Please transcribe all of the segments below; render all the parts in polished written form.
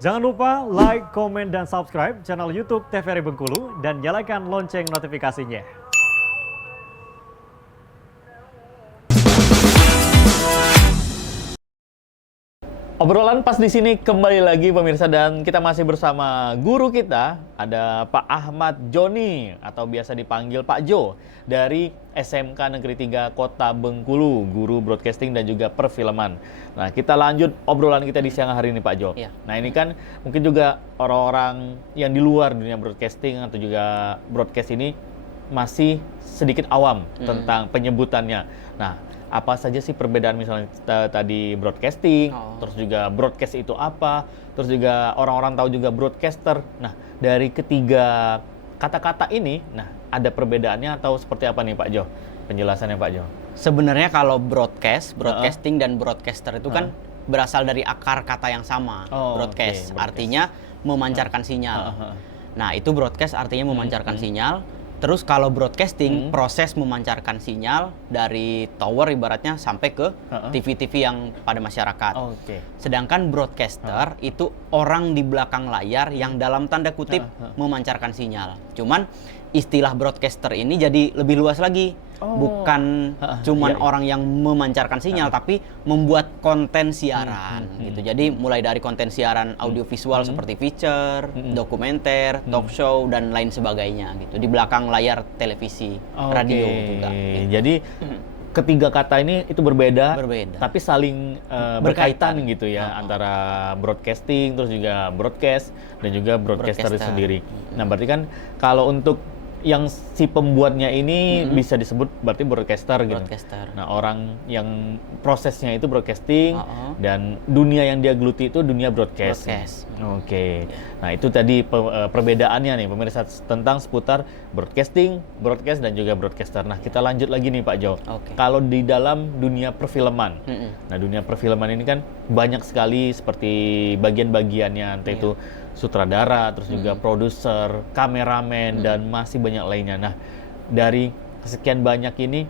Jangan lupa like, komen, dan subscribe channel YouTube TVRI Bengkulu dan nyalakan lonceng notifikasinya. Obrolan pas di sini kembali lagi pemirsa, dan kita masih bersama guru kita, ada Pak Ahmad Joni atau biasa dipanggil Pak Jo dari SMK Negeri 3 Kota Bengkulu, guru broadcasting dan juga perfilman. Nah, kita lanjut obrolan kita di siang hari ini Pak Jo. Iya. Nah, ini kan mungkin juga orang-orang yang di luar dunia broadcasting atau juga broadcast ini masih sedikit awam tentang penyebutannya. Nah, apa saja sih perbedaan misalnya tadi broadcasting, terus juga broadcast itu apa, terus juga orang-orang tahu juga broadcaster. Nah, dari ketiga kata-kata ini, nah ada perbedaannya atau seperti apa nih Pak Jo? Penjelasannya Pak Jo. Sebenarnya kalau broadcasting dan broadcaster itu kan berasal dari akar kata yang sama, broadcast. Broadcast. Artinya memancarkan sinyal. Nah, itu broadcast artinya memancarkan sinyal. Terus kalau broadcasting, proses memancarkan sinyal dari tower ibaratnya sampai ke TV-TV yang pada masyarakat. Sedangkan broadcaster itu orang di belakang layar yang dalam tanda kutip memancarkan sinyal. Cuman istilah broadcaster ini jadi lebih luas lagi. Bukan cuman orang yang memancarkan sinyal, tapi membuat konten siaran gitu. Jadi mulai dari konten siaran audiovisual seperti feature, dokumenter, talk show dan lain sebagainya gitu. Di belakang layar televisi, radio juga. Gitu. Jadi ketiga kata ini itu berbeda. Tapi saling berkaitan gitu ya, antara broadcasting terus juga broadcast dan juga broadcaster itu sendiri. Nah, berarti kan kalau untuk yang si pembuatnya ini bisa disebut berarti broadcaster gitu. Nah, orang yang prosesnya itu broadcasting dan dunia yang dia geluti itu dunia broadcast. Nah, itu tadi perbedaannya nih pemirsa tentang seputar broadcasting, broadcast dan juga broadcaster. Nah, kita lanjut lagi nih Pak Jo. Kalau di dalam dunia perfilman. Nah, dunia perfilman ini kan banyak sekali seperti bagian-bagiannya, entah itu sutradara, terus juga produser, kameramen, dan masih banyak lainnya. Nah, dari sekian banyak ini,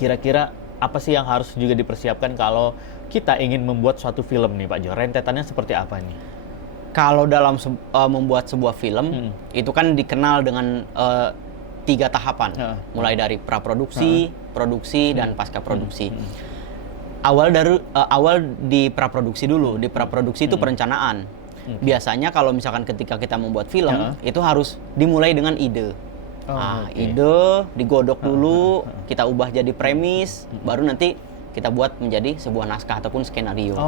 kira-kira apa sih yang harus juga dipersiapkan kalau kita ingin membuat suatu film nih Pak Jo? Rentetannya seperti apa nih? Kalau dalam membuat sebuah film, itu kan dikenal dengan 3 tahapan. Mulai dari praproduksi, produksi, dan pasca produksi. Awal di praproduksi dulu. Di praproduksi itu perencanaan. Biasanya kalau misalkan ketika kita membuat film, itu harus dimulai dengan ide. Ide digodok dulu, kita ubah jadi premis, baru nanti kita buat menjadi sebuah naskah ataupun skenario.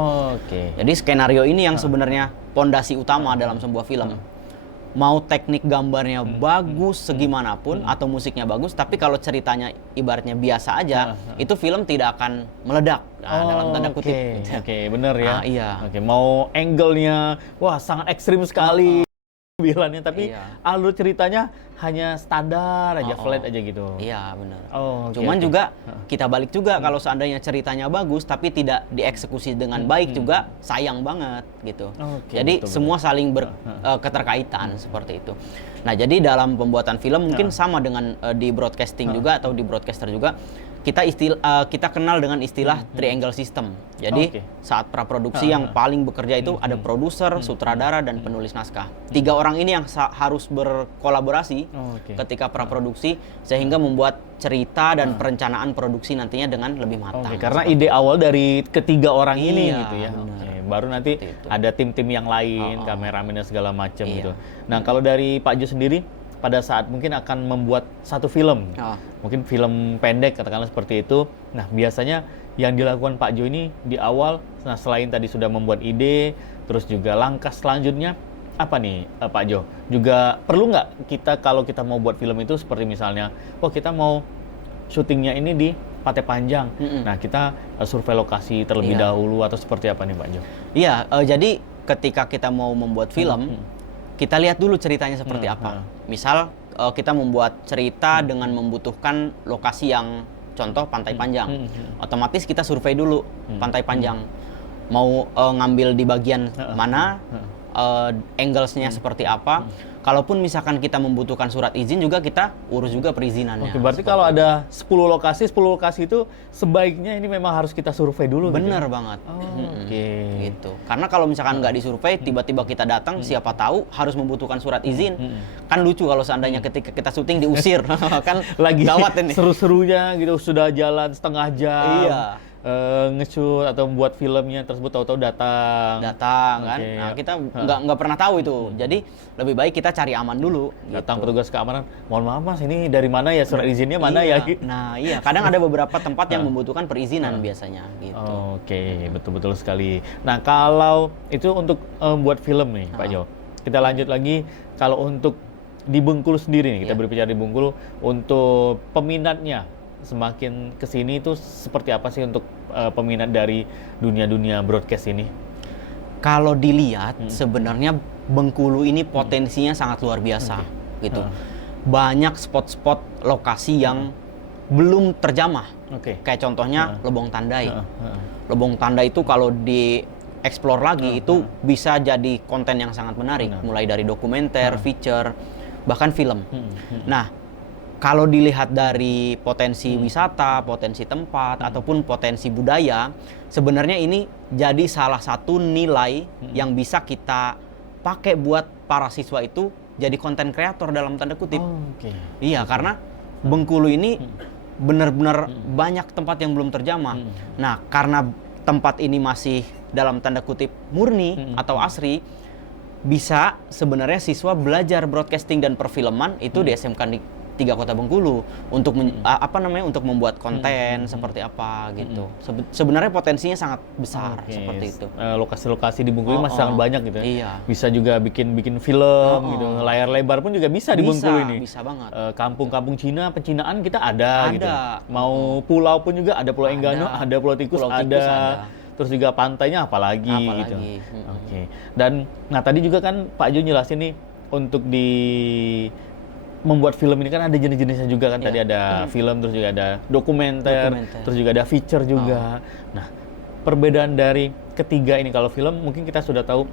Jadi skenario ini yang sebenarnya pondasi utama dalam sebuah film. Mau teknik gambarnya bagus segimanapun atau musiknya bagus, tapi kalau ceritanya ibaratnya biasa aja, itu film tidak akan meledak. Dalam tanda kutip. Bener ya. Mau angle-nya wah sangat ekstrim sekali bilangnya, tapi alur ceritanya hanya standar aja, flat aja gitu. Iya, benar. Cuman juga kita balik juga, kalau seandainya ceritanya bagus tapi tidak dieksekusi dengan baik juga sayang banget gitu. Jadi semua saling keterkaitan seperti itu. Nah, jadi dalam pembuatan film mungkin sama dengan di broadcasting juga atau di broadcaster juga. Kita kenal dengan istilah triangle system. Jadi saat praproduksi yang paling bekerja itu ada produser, sutradara, dan penulis naskah. 3 orang ini yang harus berkolaborasi ketika praproduksi sehingga membuat cerita dan perencanaan produksi nantinya dengan lebih matang. Karena ide awal dari ketiga orang ini gitu ya. Baru nanti ada tim-tim yang lain, kameramen dan segala macam gitu. Nah, kalau dari Pak Jo sendiri, pada saat mungkin akan membuat satu film, mungkin film pendek katakanlah seperti itu. Nah, biasanya yang dilakukan Pak Jo ini di awal, nah selain tadi sudah membuat ide, terus juga langkah selanjutnya apa nih Pak Jo? Juga perlu nggak kita kalau kita mau buat film itu seperti misalnya, kita mau syutingnya ini di Pantai Panjang. Nah, kita survei lokasi terlebih dahulu atau seperti apa nih Pak Jo? Iya, jadi ketika kita mau membuat film, kita lihat dulu ceritanya seperti apa. Misal kita membuat cerita dengan membutuhkan lokasi yang contoh Pantai Panjang. Otomatis kita survei dulu Pantai Panjang. Mau ngambil di bagian mana, anglesnya seperti apa. Kalaupun misalkan kita membutuhkan surat izin juga kita urus juga perizinannya. Oke, berarti kalau ada 10 lokasi itu sebaiknya ini memang harus kita survei dulu. Bener gitu? banget. Oke. Gitu. Karena kalau misalkan nggak disurvei, tiba-tiba kita datang, siapa tahu harus membutuhkan surat izin. Kan lucu kalau seandainya ketika kita syuting diusir, kan Lagi gawat ini. seru-serunya gitu, sudah jalan setengah jam. Iya. Nge-shoot atau membuat filmnya tersebut tahu-tahu datang kan. Oke, Nah, ya. kita nggak pernah tahu itu. Jadi lebih baik kita cari aman dulu. Datang gitu. petugas keamanan, mohon maaf mas, ini dari mana ya, surat izinnya mana ya? Nah iya, kadang ada beberapa tempat yang membutuhkan perizinan biasanya gitu. Oke, betul-betul sekali. Nah, kalau itu untuk buat film nih, Pak Jo. Kita lanjut lagi, kalau untuk di Bengkulu sendiri nih, kita berbicara di Bengkulu, untuk peminatnya semakin kesini itu seperti apa sih untuk peminat dari dunia-dunia broadcast ini? Kalau dilihat sebenarnya Bengkulu ini potensinya sangat luar biasa gitu. Banyak spot-spot lokasi yang belum terjamah. Kayak contohnya Lebong Tandai. Lebong Tandai itu kalau di explore lagi itu bisa jadi konten yang sangat menarik, mulai dari dokumenter, feature, bahkan film. Nah, kalau dilihat dari potensi wisata, potensi tempat, ataupun potensi budaya, sebenarnya ini jadi salah satu nilai yang bisa kita pakai buat para siswa itu jadi konten kreator dalam tanda kutip. Iya, karena Bengkulu ini benar-benar banyak tempat yang belum terjamah. Nah, karena tempat ini masih dalam tanda kutip murni atau asri, bisa sebenarnya siswa belajar broadcasting dan perfilman itu di SMK di 3 Kota Bengkulu untuk untuk membuat konten seperti apa gitu. Sebenarnya potensinya sangat besar seperti itu. Lokasi-lokasi di Bengkulu masih sangat banyak gitu. Iya. Bisa juga bikin film gitu. Layar lebar pun juga bisa di Bengkulu ini. Bisa banget. Kampung-kampung Cina, pencinaan kita ada gitu. Mau pulau pun juga ada, Pulau Enggano, ada Pulau Tikus, ada. Terus juga pantainya apalagi gitu. Dan nah tadi juga kan Pak Jo jelasin nih, untuk di membuat film ini kan ada jenis-jenisnya juga kan. Tadi ada film, terus juga ada dokumenter, terus juga ada feature juga. Nah, perbedaan dari ketiga ini, kalau film mungkin kita sudah tahu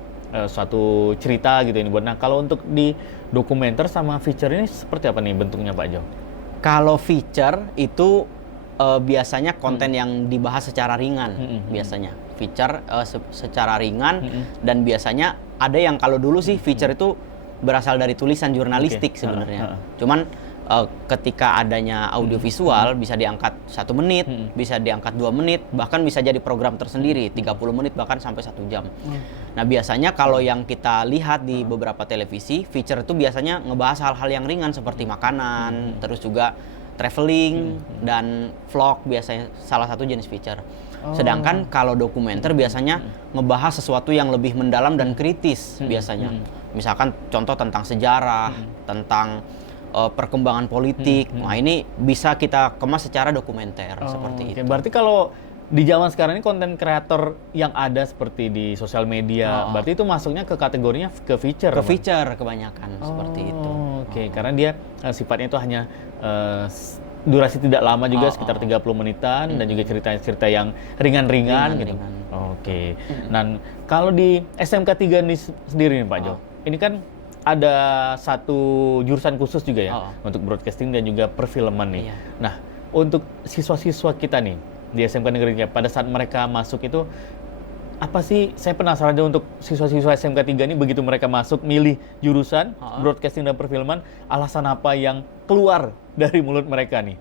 suatu cerita gitu ini buat. Nah, kalau untuk di dokumenter sama feature ini seperti apa nih bentuknya Pak Jo? Kalau feature itu biasanya konten yang dibahas secara ringan biasanya. Feature secara ringan dan biasanya ada yang kalau dulu sih feature itu berasal dari tulisan jurnalistik sebenarnya. Cuman ketika adanya audiovisual bisa diangkat 1 menit, bisa diangkat 2 menit, bahkan bisa jadi program tersendiri 30 menit bahkan sampai 1 jam. Nah, biasanya kalau yang kita lihat di beberapa televisi, feature itu biasanya ngebahas hal-hal yang ringan seperti makanan, terus juga traveling dan vlog biasanya salah satu jenis feature. Sedangkan kalau dokumenter biasanya ngebahas sesuatu yang lebih mendalam dan kritis biasanya. Misalkan contoh tentang sejarah, tentang perkembangan politik. Nah, ini bisa kita kemas secara dokumenter seperti itu. Berarti kalau di zaman sekarang ini konten kreator yang ada seperti di sosial media, berarti itu masuknya ke kategorinya ke feature. Ke feature kebanyakan seperti itu. Karena dia sifatnya itu hanya durasi tidak lama juga, sekitar 30 menitan, dan juga cerita-cerita yang ringan-ringan gitu. Dan kalau di SMK 3 ini sendiri nih Pak Jo, ini kan ada satu jurusan khusus juga ya untuk broadcasting dan juga perfilman nih. Nah, untuk siswa-siswa kita nih di SMK Negeri 3, pada saat mereka masuk itu apa sih, saya penasaran aja untuk siswa-siswa SMK 3 ini, begitu mereka masuk milih jurusan broadcasting dan perfilman, alasan apa yang keluar dari mulut mereka nih?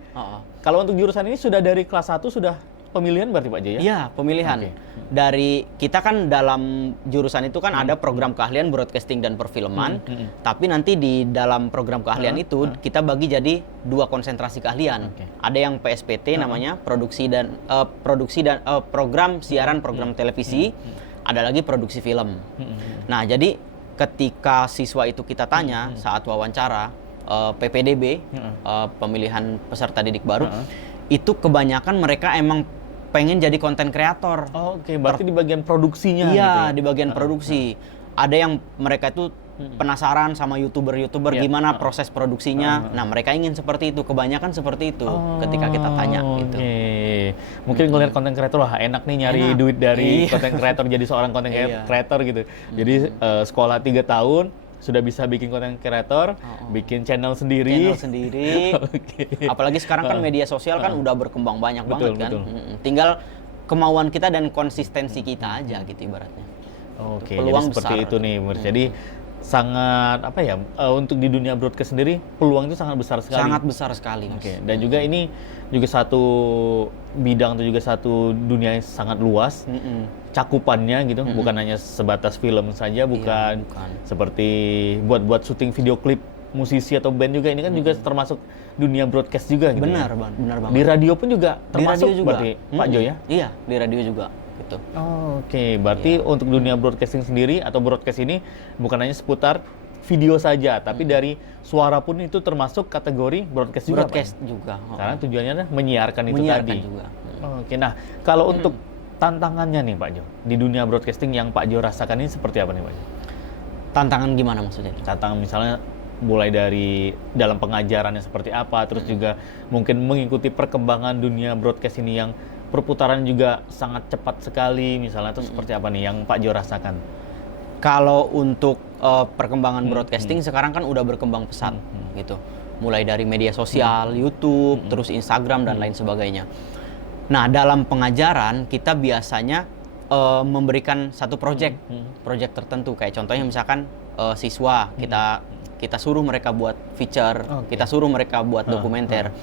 Kalau untuk jurusan ini sudah dari kelas 1 sudah pemilihan berarti Pak Jaya? Iya, pemilihan. Dari kita kan dalam jurusan itu kan ada program keahlian broadcasting dan perfilman, tapi nanti di dalam program keahlian itu kita bagi jadi 2 konsentrasi keahlian. Ada yang PSPT namanya, produksi dan program siaran, program televisi, ada lagi produksi film. Nah, jadi ketika siswa itu kita tanya saat wawancara PPDB, pemilihan peserta didik baru, itu kebanyakan mereka emang pengen jadi konten kreator. Berarti di bagian produksinya. Iya, gitu. Di bagian produksi. Ada yang mereka itu penasaran sama youtuber gimana proses produksinya. Nah, mereka ingin seperti itu. Kebanyakan seperti itu ketika kita tanya gitu. Mungkin ngelihat konten kreator, wah enak nih nyari duit dari Iya. konten kreator, jadi seorang konten Iya. kreator gitu. Jadi sekolah 3 tahun sudah bisa bikin konten kreator, bikin channel sendiri. Oke. Apalagi sekarang kan media sosial kan udah berkembang banyak Betul, banget kan. betul. Tinggal kemauan kita dan konsistensi kita aja gitu ibaratnya. Oke, Peluang jadi seperti besar. itu nih, Mir. Jadi sangat apa ya, untuk di dunia broadcast sendiri peluang itu sangat besar sekali. Sangat besar sekali, Mas. Oke, dan juga ini juga satu bidang atau juga satu dunia yang sangat luas cakupannya gitu, bukan hanya sebatas film saja, bukan bukan. seperti buat syuting video klip musisi atau band juga, ini kan juga termasuk dunia broadcast juga gitu. Benar, ya. benar banget. Di radio pun juga Di termasuk radio juga. berarti Pak Jo ya? Iya, di radio juga gitu. Oke, berarti untuk dunia broadcasting sendiri atau broadcast ini bukan hanya seputar video saja, tapi dari suara pun itu termasuk kategori broadcast juga, Broadcast Pak? juga. Karena tujuannya adalah menyiarkan itu Menyiarkan tadi. juga. Oke, nah kalau untuk tantangannya nih Pak Jo, di dunia broadcasting yang Pak Jo rasakan ini seperti apa nih Pak Jo? Tantangan gimana maksudnya? Tantangan misalnya mulai dari dalam pengajarannya seperti apa, terus juga mungkin mengikuti perkembangan dunia broadcast ini yang perputaran juga sangat cepat sekali misalnya, itu seperti apa nih yang Pak Jo rasakan? Kalau untuk perkembangan broadcasting sekarang kan udah berkembang pesat gitu. Mulai dari media sosial, YouTube, terus Instagram dan lain sebagainya. Nah, dalam pengajaran kita biasanya memberikan satu project tertentu, kayak contohnya misalkan siswa kita suruh mereka buat feature, kita suruh mereka buat dokumenter.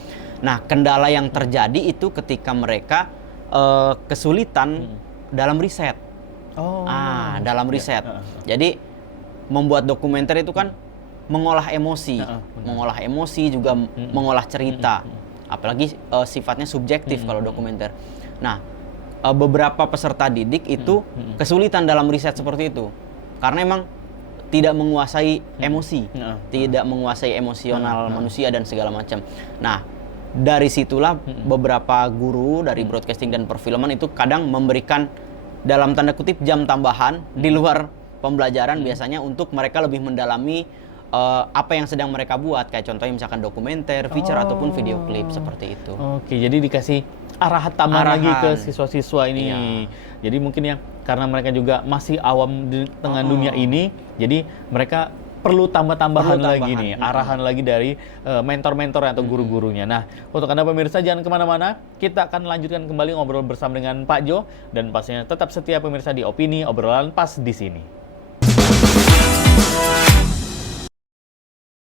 Nah, kendala yang terjadi itu ketika mereka kesulitan dalam riset. Dalam riset. Jadi membuat dokumenter itu kan mengolah emosi, juga mengolah cerita. Apalagi sifatnya subjektif kalau dokumenter. Nah, beberapa peserta didik itu kesulitan dalam riset seperti itu. Karena emang tidak menguasai emosi, tidak menguasai emosional manusia dan segala macam. Nah, dari situlah beberapa guru dari broadcasting dan perfilman itu kadang memberikan dalam tanda kutip jam tambahan di luar pembelajaran biasanya untuk mereka lebih mendalami apa yang sedang mereka buat, kayak contohnya misalkan dokumenter, feature ataupun video klip seperti itu. Oke, jadi dikasih arahan tambahan lagi ke siswa-siswa ini. Iya. Jadi mungkin ya karena mereka juga masih awam di tengah dunia ini, jadi mereka perlu tambah-tambahan lagi nih, arahan lagi dari mentor-mentor atau guru-gurunya. Nah, untuk Anda pemirsa jangan kemana-mana, kita akan lanjutkan kembali ngobrol bersama dengan Pak Jo, dan pastinya tetap setia pemirsa di Opini Obrolan Pas di sini.